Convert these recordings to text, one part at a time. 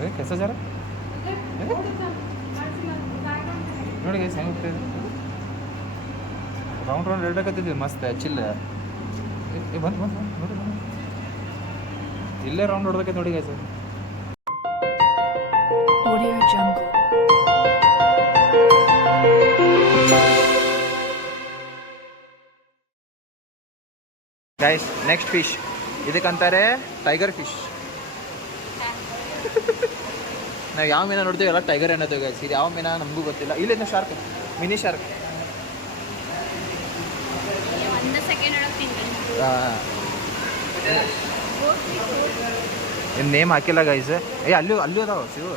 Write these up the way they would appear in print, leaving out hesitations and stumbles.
कैसा जा रहा ನೋಡಿ ಗೈಸ್ ಹೆಂಗೆ ಹೋಗ್ತಾ ಇದೆ ರೌಂಡ್ ರೌಂಡ್ ಎರಡಕತ್ತಿದ್ವಿ ಮಸ್ತ್ ಚಿಲ್ಲ ಬಂದು ಬಂದು ನೋಡಿ ಇಲ್ಲೇ ರೌಂಡ್ ಹೊಡ್ದಕ್ಕೆ ನೋಡಿ guys Audio Jungle. Guys next fish ಇದಕ್ಕಂತಾರೆ ಟೈಗರ್ ಫಿಶ್ ನಾವು ಯಾವ ಮೀನ ನೋಡ್ತೀವಿ ಎಲ್ಲ ಟೈಗರ್ ಅನ್ನೋದು ಗೈಸ್ ಇದು ಯಾವ ಮೀನ ನಮಗೂ ಗೊತ್ತಿಲ್ಲ ಇಲ್ಲಿಂದ ಶಾರ್ಕ್ ಮಿನಿ ಶಾರ್ಕ್ ಇನ್ನು ನೇಮ್ ಹಾಕಿಲ್ಲ ಗೈಸ್ ಅಲ್ಲೂ ಅದಾವ ಶಿವು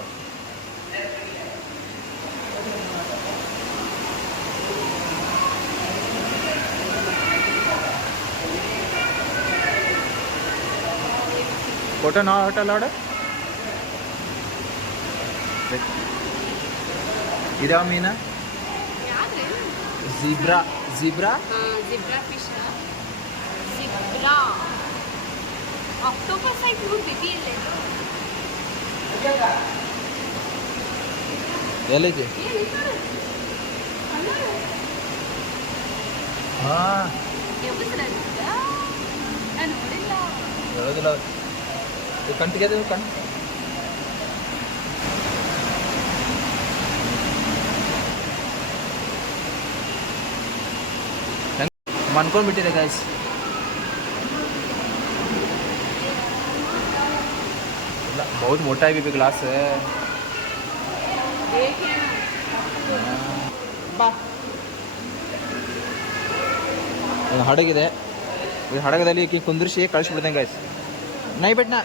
ಫೋಟೋ ನಾವು ಹೋಟೆಲ್ ಆಡ ಇದಾವ ಮೀನ zebra zebra zebra fish zebra octopus ಆಯ್ತು ನೋಡಿ ಬೇಬಿ ಇಲ್ಲೇ ಎಲ್ಲೈತಿ ಹಾಂ ನಾನು ನೋಡಿಲ್ಲ ಹೇಳೋದಿಲ್ಲ ಕಣ್ ತೆಗೆದು ಕಣ್ ಮನ್ಕೊಂಡ್ಬಿಟ್ಟಿದೆ ಗಾಯ್ಸ್ ಇಲ್ಲ ಬಹುತ್ ಮೋಟಾ है भी ग्लास ಬಾ ಹಡಗಿದೆ ಈ ಹಡಗದಲ್ಲಿ ಕುಂದ್ರಿಸಿ ಕಳಿಸ್ಬಿಡ್ತೇನೆ ಗಾಯ್ಸ್ ನೈ ಬೆಟ್ನಾ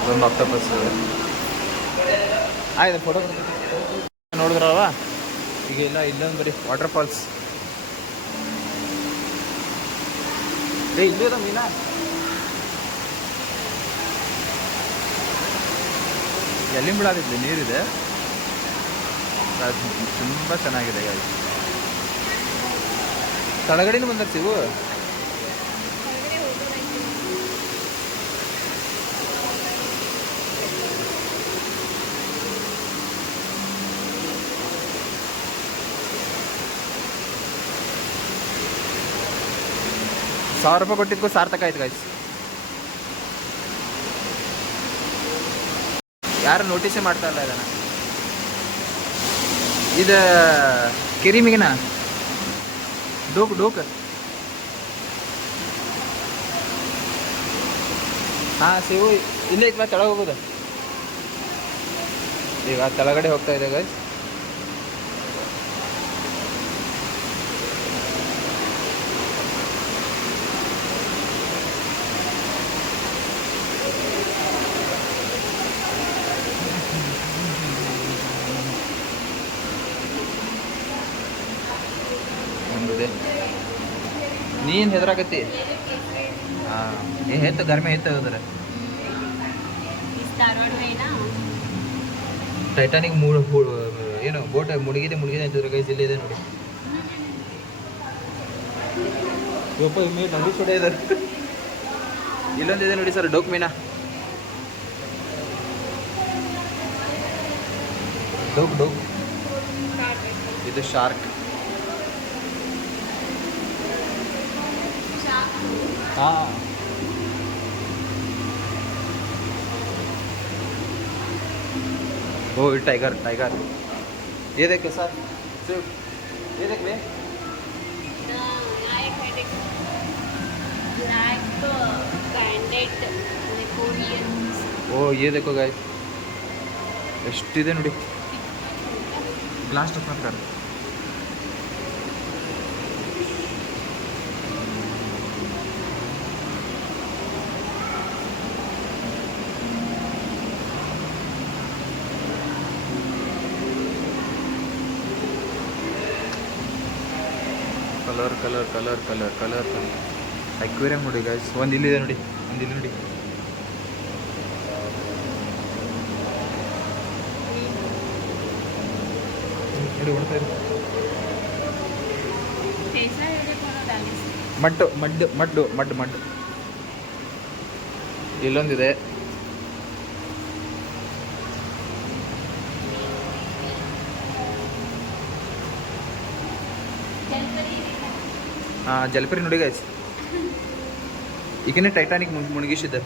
ಇದೊಂದು ಆಕ್ಟೋಪಸ್ ಆಯ್ತು ಫೋಟೋ ನೋಡಿದ್ರಲ್ವ ಈಗ ಇಲ್ಲ ಇಲ್ಲೊಂದು ಬರೀ ವಾಟರ್ ಫಾಲ್ಸ್ ಇಲ್ಲದ ಮೀನಾ ಎಲ್ಲಿಂದ ಬಿಡಾದಿದ್ಲಿ ನೀರಿದೆ ತುಂಬ ಚೆನ್ನಾಗಿದೆ ಗಾಡಿ ತಳಗಡೆನೂ ಬಂದಿರ್ತೀವು ₹1000 ಕೊಟ್ಟಿದ್ದಕ್ಕೂ ಸಾರ್ಥಕ ಆಯ್ತು ಗಾಯ್ಸ್ ಯಾರು ನೋಟಿಸೇ ಮಾಡ್ತಾ ಇಲ್ಲ ಇದನ್ನು ಇದು ಕೆರಿ ಮೀನ ಡೋಕ್ ಹಾಂ ಸೇವು ಇಲ್ಲೇ ಇತ್ತು ತೆಳಗೆ ಹೋಗೋದು ಈಗ ತೆಳಗಡೆ ಹೋಗ್ತಾ ಇದೆ ಗಾಯ್ಸ್ ನೀನು ಹೆದರಾಗತ್ತಿ ಹಾಂ ಹೆತ್ತು ಗರ್ಮೆ ಹೆತ್ತು ಹೋದ್ರೆ ಟೈಟಾನಿಕ್ ಏನು ಬೋಟ್ ಮುಳುಗಿದೆ ಅಂತಿದ್ರು ಗೈಸ್ ಇಲ್ಲಿದೆ ನೋಡಿ ಇವಪ್ಪ ಮೀನು ನಂಬಿ ಸುಡ ಇದ್ದಾರೆ ಇಲ್ಲೊಂದಿದೆ ನೋಡಿ ಸರ್ ಡೋಕ್ ಮೀನಾ ಡೋಕ್ ಇದು ಶಾರ್ಕ್ हाँ वो टाइगर ये देख कैसा सिर्फ ये देख ले ओ ये देखो गाइस ಎಷ್ಟಿದೆ ನೋಡಿ ಗ್ಲಾಸ್ ಟಚ್ ಮಾಡ್ತಾರೆ ಕಲರ್ ಅಕ್ವೇರಿಯಂ ನೋಡಿ ಗಾಯ್ಸ್ ಒಂದು ಇಲ್ಲಿದೆ ನೋಡಿ ನೋಡಿ ಓಡ್ತಾ ಇದೆ ಮಡ್ಡು ಮಡ್ಡು ಮಡ್ಡು ಮಡ್ಡು ಮಡ್ಡು ಇಲ್ಲೊಂದಿದೆ. ಹಾಂ ಜಲಪರಿ ನೋಡಿ ಗೈಸ್, ಈಗನೇ ಟೈಟಾನಿಕ್ ಮುಳುಗಿಸಿದ್ದ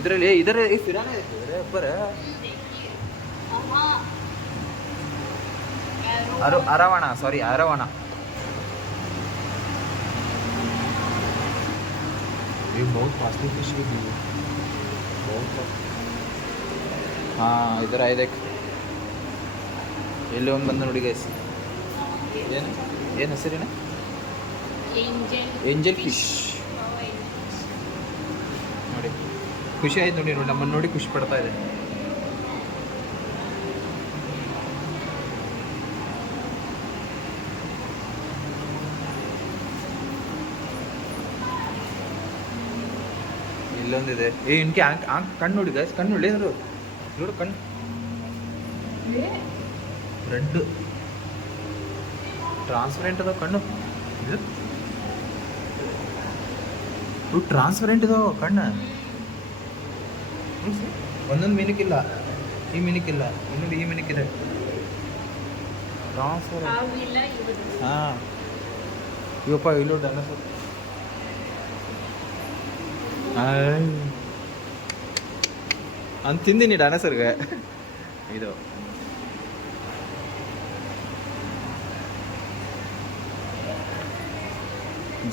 ಇದರಲ್ಲಿ. ಇದರ ಫಿರಾನ ಬರ ಅರವಣ, ಸಾರಿ ಅರವಣ. ये बहुत फास्टली फिश भी दी बहुत. ಹಾಂ ಇದರ ಇದಕ್ಕೆ ಎಲ್ಲಿ ಒಂದು ಬಂದು ನೋಡಿ ಗೈಸ್. ಏನು ಏನು ಹೆಸರೇನ? ಏಂಜಲ್ ಫಿಶ್ ನೋಡಿ. ಖುಷಿ ಆಯ್ತು ನೋಡಿ, ನೋಡಿ ನಮ್ಮನ್ನು ನೋಡಿ ಖುಷಿ ಪಡ್ತಾ ಇದೆ. ಇಲ್ಲೊಂದಿದೆ. ಇನ್ಕೆ ಕಣ್ಣು ನೋಡಿ ಗೈಸ್, ಕಣ್ಣು ನೋಡಿ ಅದು ನೋಡು ಕಣ್ಣು ರೆಡ್ ಟ್ರಾನ್ಸ್ಪರೆಂಟ್ ಅದಾವ ಕಣ್ಣು. ಇವು ಟ್ರಾನ್ಸ್ಪರೆಂಟ್ ಇದಾವ ಕಣ್ಣು. ಒಂದೊಂದು ಮೀನಕ್ಕಿಲ್ಲ, ಈ ಮೀನಕ್ಕಿಲ್ಲ, ಇನ್ನೊಂದು ಈ ಮೀನಕ್ಕಿದೆ ಟ್ರಾನ್ಸ್ಪರೆಂಟ್. ಹಾಂ ಇವಪ್ಪ ಇಲ್ಲೋ ಡೈನೋಸರ್. ಅಂತ ತಿಂದಿನಿ ಡೈನೋಸರ್ಗೆ. ಇದು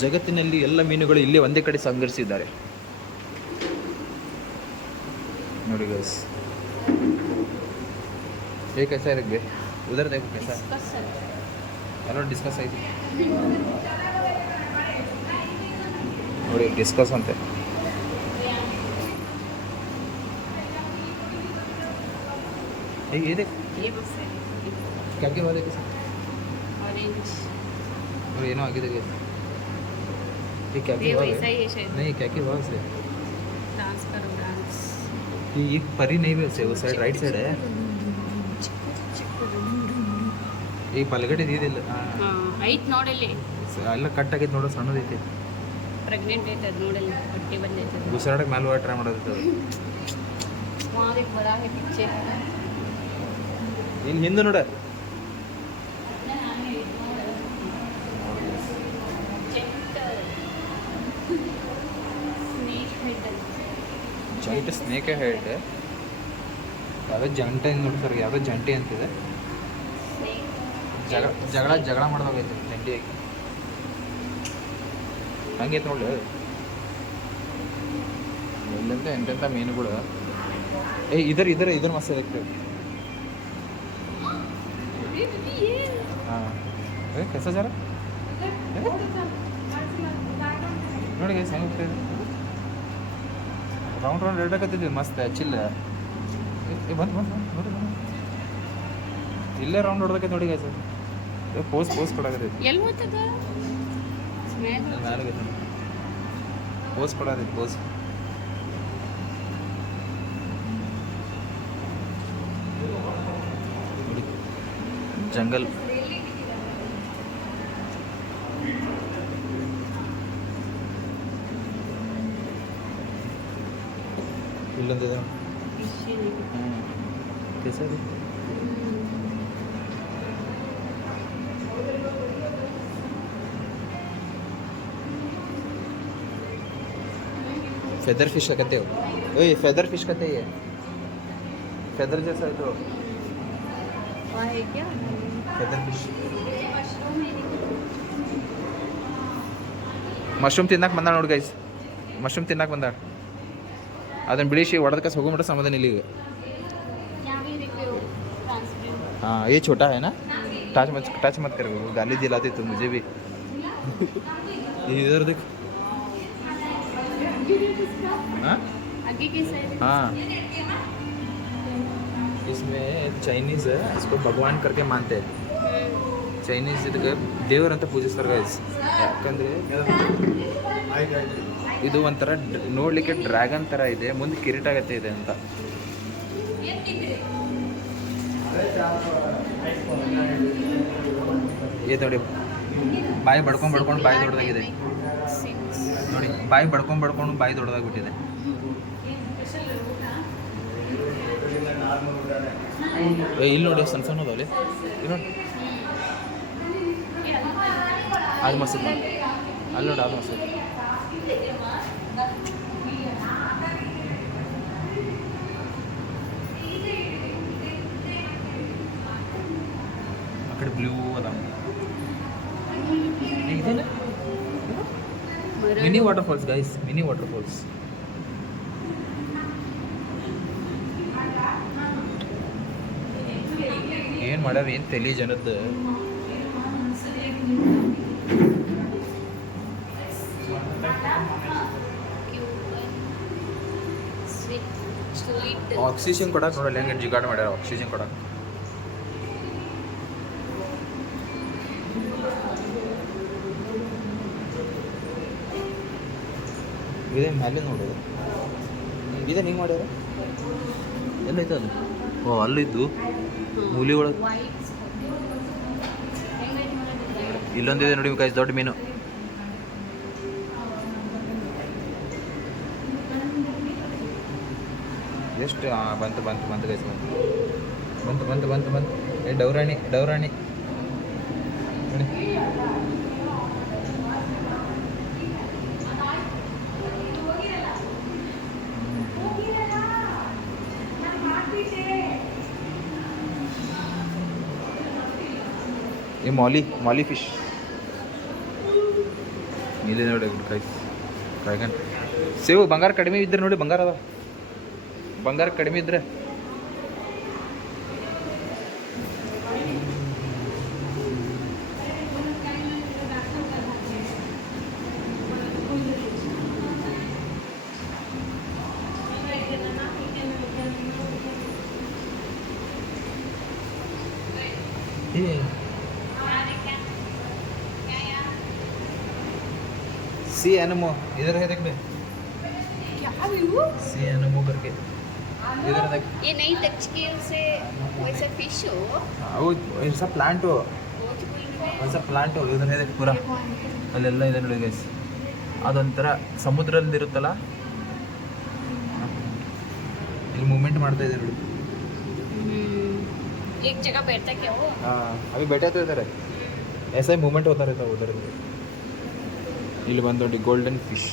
ಜಗತ್ತಿನಲ್ಲಿ ಎಲ್ಲ ಮೀನುಗಳು ಇಲ್ಲಿ ಒಂದೇ ಕಡೆ ಸಂಗ್ರಹಿಸಿದ್ದಾರೆ ನೋಡಿ ಗೈಸ್. ये कैसा है रख उधर देखो कैसा चलो डिस्कस ಆಯ್ತು ನೋಡಿ ಡಿಸ್ಕಸ್ ಅಂತೆ. ये देख ये बस है क्या क्या हुआ देख ऑरेंज और ये ना आगे देख ये क्या ये क्या हुआ वैसा ही है शायद. नहीं क्या क्या हुआ उसे डांस करो डांस. ये परी नहीं वैसे वो साइड राइट साइड है. ಈ ಬಲಗಡೆ ಇದಿಲ್ಲ. ಐತ್ ನೋಡಲ್ಲಿ ಎಲ್ಲ ಕಟ್ ಆಗೈತೆ ನೋಡೋ, ಸಣ್ಣದೈತಿ. ಪ್ರೆಗ್ನೆಂಟ್ ಐತೆ ಅದು ನೋಡಲ್ಲಿ, ಹೊಟ್ಟೆ ಬಂದೈತೆ. ಗುಸರಾಡಕ್ಕೆ ಮೇಲೆ ಟ್ರೈ ಮಾಡೋದು. वहाँ एक बड़ा है पीछे. ಇನ್ನು ಹಿಂದೆ ನೋಡ. ಜಂಟ್ ಸ್ನೇಕ್ ಹೆಡ್ ಯಾವುದೋ ಜಂಟೆ ನೋಡಿ ಸರ್, ಯಾವುದೋ ಜಂಟಿ ಅಂತಿದೆ. ಜಗಳ ಮಾಡೋದಾಗೈತೆ ಜಂಟಿಯಾಗಿ. ಹಂಗೈತೆ ನೋಡಿ ಎಲ್ಲಂತ ಎಂತೆಂಥ ಮೀನುಗಳು. ಇದ್ರ ಮಸ್ತ್ ಅದಕ್ಕೆ. ಹಾಂ ಕೆಸ ಜರ ನೋಡಿ ಗೈಸ್ ಹೆಂಗೆ ಹೋಗ್ತಾ ಇದೆ. ರೌಂಡ್ ರೌಂಡ್ ಇಡಕತ್ತಿದ್ವಿ ಮಸ್ತ್ ಚಿಲ್ಲ. ಬಂದು ನೋಡಿ ಇಲ್ಲೇ ರೌಂಡ್ ಹೊಡ್ದಕ್ಕೆ ನೋಡಿ ಗೈಸ್. ಪೋಸ್ ಕೊಡಾಕತ್ತೈತಿ. ಎಲ್ಲಿ ಹೋಗ್ತದ ಮ್ಯಾಲೆ ಪೋಸ್ ಕೊಡಾಕತ್ತೈತಿ ಪೋಸ್. ಜಂಗಲ್ ಇಲ್ಲೊಂದಿದೆ. ಕೆಸರಿ फेदर फिश कहते हो? ओए फेदर फिश कहते हैं, फेदर जैसा है तो है क्या फेदर फिश. ಮಶ್ರೂಮ್ ತಿನ್ನಕ್ಕೆ ಬಂದಾಳ ನೋಡಿ ಗೈಸ್, ಮಶ್ರೂಮ್ ತಿನ್ನಕ್ಕೆ ಬಂದಾಳ. ಅದನ್ನು ಬಿಡಿಸಿ ಹೊಡೆದಕ್ಕೆ ಹೋಗೋಮಟ ಸಮಾಧಾನ ಇಲ್ಲಿಗೆ. हाँ ये छोटा है ना, टच मत कर, गाली दिलाती तू मुझे भी. इधर देख. हाँ हाँ इसमें चाइनीज़ है, इसको भगवान करके मानते हैं. ಚೈನೀಸ್ ಇದಕ್ಕೆ ದೇವರಂತ ಪೂಜಿಸ್ತಾರೆ ಗೈಸ್. ಯಾಕಂದರೆ ಇದು ಒಂಥರ ನೋಡಲಿಕ್ಕೆ ಡ್ರ್ಯಾಗನ್ ಥರ ಇದೆ, ಮುಂದೆ ಕಿರೀಟಗತ್ತೆ ಇದೆ ಅಂತ. ये ನೋಡಿ ಬಾಯಿ ಬಡ್ಕೊಂಡು ಬಾಯಿ ದೊಡ್ಡದಾಗಿದೆ ನೋಡಿ, ಬಾಯಿ ಬಡ್ಕೊಂಡು ಬಾಯಿ ದೊಡ್ಡದಾಗ್ಬಿಟ್ಟಿದೆ. ಇಲ್ಲಿ ನೋಡಿ ಸಣ್ಣ ಸಣ್ಣದಲ್ಲಿ ಇಲ್ಲಿ ನೋಡಿ, ಅದು ಮಸ್ತ್ ಅಲ್ಲಿ ನೋಡಿ, ಅದು ಮಸ್ತ್. ಆ ಕಡೆ ಬ್ಲೂ ಅದ. ಇದೇನ mini waterfalls guys, mini waterfalls. ಏನು ಮಾಡ್ಯಾರ, ಏನು ತಲೆ ಜನದ್ದು. ಆಕ್ಸಿಜನ್ ಕೊಡಕ್ಕೆ ನೋಡಲ್ಲ ಹೆಂಗೆ ಜಿಗಾಟ ಮಾಡ್ಯಾರ, ಆಕ್ಸಿಜನ್ ಕೊಡಕ್ಕೆ. ಇದೇ ಮೇಲೆ ನೋಡೋದು, ಇದೇ ಹಿಂಗೆ ಮಾಡ್ಯಾರ. ಎಲ್ಲೈತೆ ಅದು? ಓ ಅಲ್ಲಿದ್ದು ಮೂಲಿ ಒಳಗೆ ಇಲ್ಲೊಂದಿದೆ ನೋಡಿ ಗೈಸ್, ದೊಡ್ಡ ಮೀನು. ಎಷ್ಟು ಬಂತು ಗೈಸ್, ಬಂತು. ಏ ಡೌರಾಣಿ ನೋಡಿ. ಈ ಮಾಲಿ ಫಿಶ್ ಇಲ್ಲಿ ನೋಡಿ ಗೈಸ್. ಡ್ರ್ಯಾಗನ್ ಸೇವು. ಬಂಗಾರ ಕಡಿಮೆ ಇದ್ರೆ ನೋಡಿ, ಬಂಗಾರ ಕಡಿಮೆ ಇದ್ರೆ सी एनिमो इधर है, देख बे क्या व्यू? सी एनिमो करके इधर देख. ये नहीं टच किए उसे, वैसा फिश हो, वो ऐसा प्लांट हो, वैसा प्लांट हो. इधर है देख पूरा, ಅಲ್ಲೆಲ್ಲ ಇದೆ ನೋಡಿ ಗೈಸ್. ಅದೊಂಥರ ಸಮುದ್ರದಲ್ಲಿರುತ್ತಲ್ಲ, ಇಲ್ಲಿ ಮೂವ್ಮೆಂಟ್ ಮಾಡ್ತಾ ಇದೆ ನೋಡಿ. एक जगह बैठता क्या वो? हाँ अभी बैठे तो इधर है, ऐसा ही मूवमेंट होता रहता उधर. ಇಲ್ಲಿ ಬಂದು ನೋಡಿ ಗೋಲ್ಡನ್ ಫಿಶ್.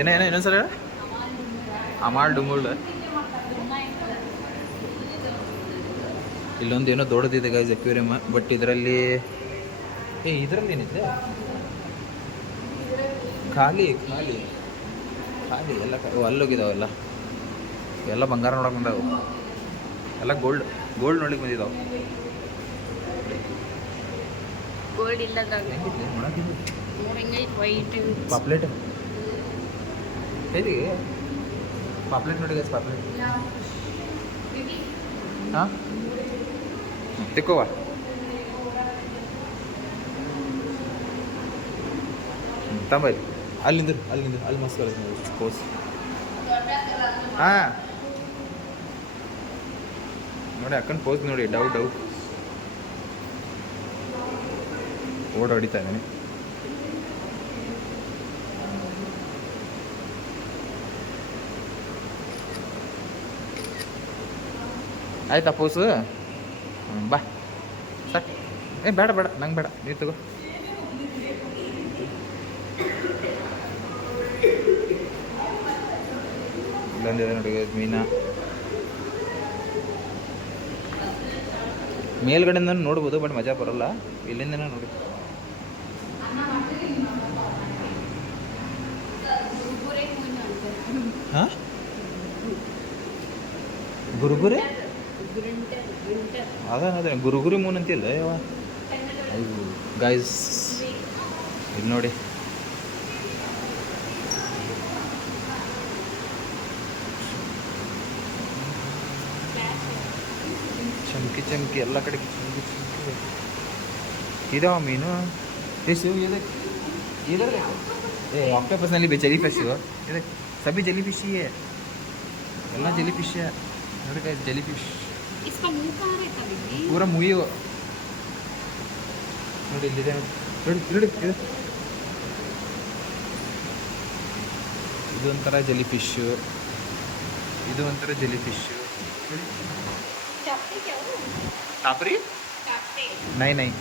ಏನ ಇನ್ನೊಂದ್ಸಲ ಹೇಳ. ಅಮಾಲ್ ಡುಮುಲ್. ಇಲ್ಲೊಂದು ಏನೋ ದೊಡ್ಡದಿದೆ ಗೈಸ್ ಅಕ್ವೇರಿಯಂ, ಬಟ್ ಇದರಲ್ಲಿ ಏನಿದೆ, ಖಾಲಿ ಎಲ್ಲ ಅಲ್ಲೋಗಿದಾವೆಲ್ಲ. ಎಲ್ಲ ಬಂಗಾರ ನೋಡಕ್ಕೆ ಬಂದಾವು, ಎಲ್ಲ ಗೋಲ್ಡ್ ನೋಡ್ಲಿಕ್ಕೆ ಬಂದಿದ್ದಾವೆ. ಗೋಲ್ಡ್ ಇಲ್ಲದಾಗ ವೈಟ್ ಪಾಪ್ಲೆಟ್ ಹೇಗೆ, ಪಾಪ್ಲೆಟ್ ನೋಡಿ ಗೈಸ್, ಪಾಪ್ಲೆಟ್. ಹಾಂ ತಿಕ್ಕೋವ ತಂಬೈ ಅಲ್ಲಿಂದ ಅಲ್ಲಿ ಮಸ್ತ್ ನೋಡಿ ಸ್ಪೋರ್ಟ್ಸ್. ಹಾಂ ನೋಡಿ ಅಕ್ಕನ ಪೋಸ್ ನೋಡಿ, ಡೌ ಹೊಡಿತಾ ಇದ್ದಾನೆ. ಆಯ್ತಾ ಪೋಸು? ಬಾ ಸಾಕು. ಬೇಡ ನಂಗೆ ಬೇಡ, ನೀವು ತಗೋ. ಇಲ್ಲೊಂದಿದೆ ನೋಡಿ ಮೀನಾ, ಮೇಲ್ಗಡೆಯಿಂದ ನೋಡ್ಬೋದು ಬಟ್ ಮಜಾ ಬರೋಲ್ಲ, ಇಲ್ಲಿಂದನೇ ನೋಡಿ. ಹಾಂ ಗುರುಗುರಿ ಅದೇ ಗುರುಗುರಿ ಮೂನ್ ಅಂತಿಲ್ಲ ಯಾವ ಗೈಸ್. ಇಲ್ಲಿ ನೋಡಿ ಚಮಕಿ ಎಲ್ಲ ಕಡೆ ಚಮಕಿ ಇದಾವ ಮೀನು. ಏ ಆಕ್ಟೋಪಸ್ನಲ್ಲಿ ಬೇಚರಿ ಫಿಶ್ ಇದಕ್ಕೆ ಸಬಿ ಜೆಲಿ ಫಿಶ್ ಎಲ್ಲ ಜೆಲಿ ಫಿಶ್ ನೋಡಿ ಗೈಸ್ ಜೆಲಿ ಫಿಶ್ इसका मुंह कहाँ रहता दीदी ಪೂರ ಮುಯ್ಯು ನೋಡಿ ಇಲ್ಲಿದೆ ನೋಡಿ ನೋಡಿ ಇದು ಇದು ಒಂಥರ ಜೆಲಿ ಫಿಶ್ ಇದು ಒಂಥರ ಜೆಲಿ ಫಿಶ್ चापते क्या वो टापरी चापते नहीं नहीं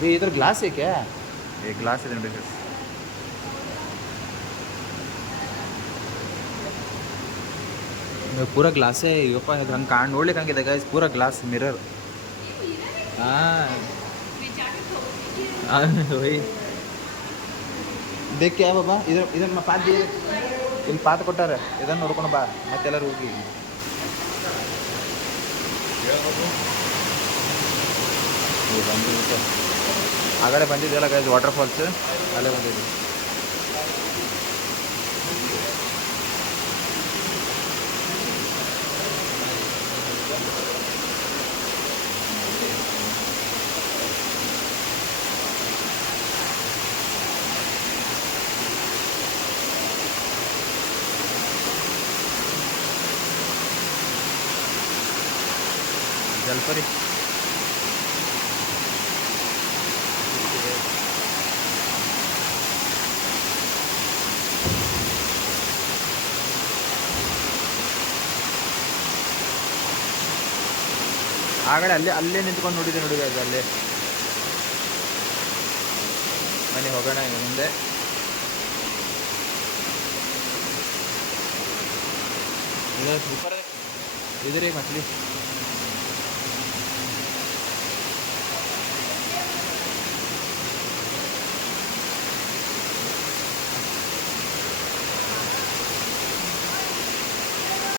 ये इधर ग्लास है क्या ये ग्लास है ನೋಡಿ guys. पूरा ग्लास है योपा हंग कांड ನೋಡ್ಲಿಕ್ಕೆ ಹಂಗಿದೆ ಗೈಸ್ पूरा ग्लास मिरर हाँ मैं जाके खोलती हाँ वही देख क्या बाबा इधर इधर मैं पात दिए ಇಲ್ಲಿ ಪಾತ್ ಕೊಟ್ಟಾರೆ ಇದನ್ನು ನೋಡ್ಕೊಂಡು ಬಾ ಮತ್ತೆಲ್ಲರೂ ಹೋಗಿ ಆಗಲೇ ಬಂದಿದ್ದೆಲ್ಲ ಗೈಸ್ ವಾಟರ್ ಫಾಲ್ಸ್ ಅಲ್ಲೇ ಬಂದಿದ್ದು ಜಲ್ಪರಿ ಆಗಲೇ ಅಲ್ಲೇ ನಿಂತ್ಕೊಂಡು ನೋಡಿದೆ ನೋಡಿ guys, ಅಲ್ಲೇ ಮನೆ ಹೋಗೋಣ ಈಗ ಮುಂದೆ इधर ऊपर इधर एक मछली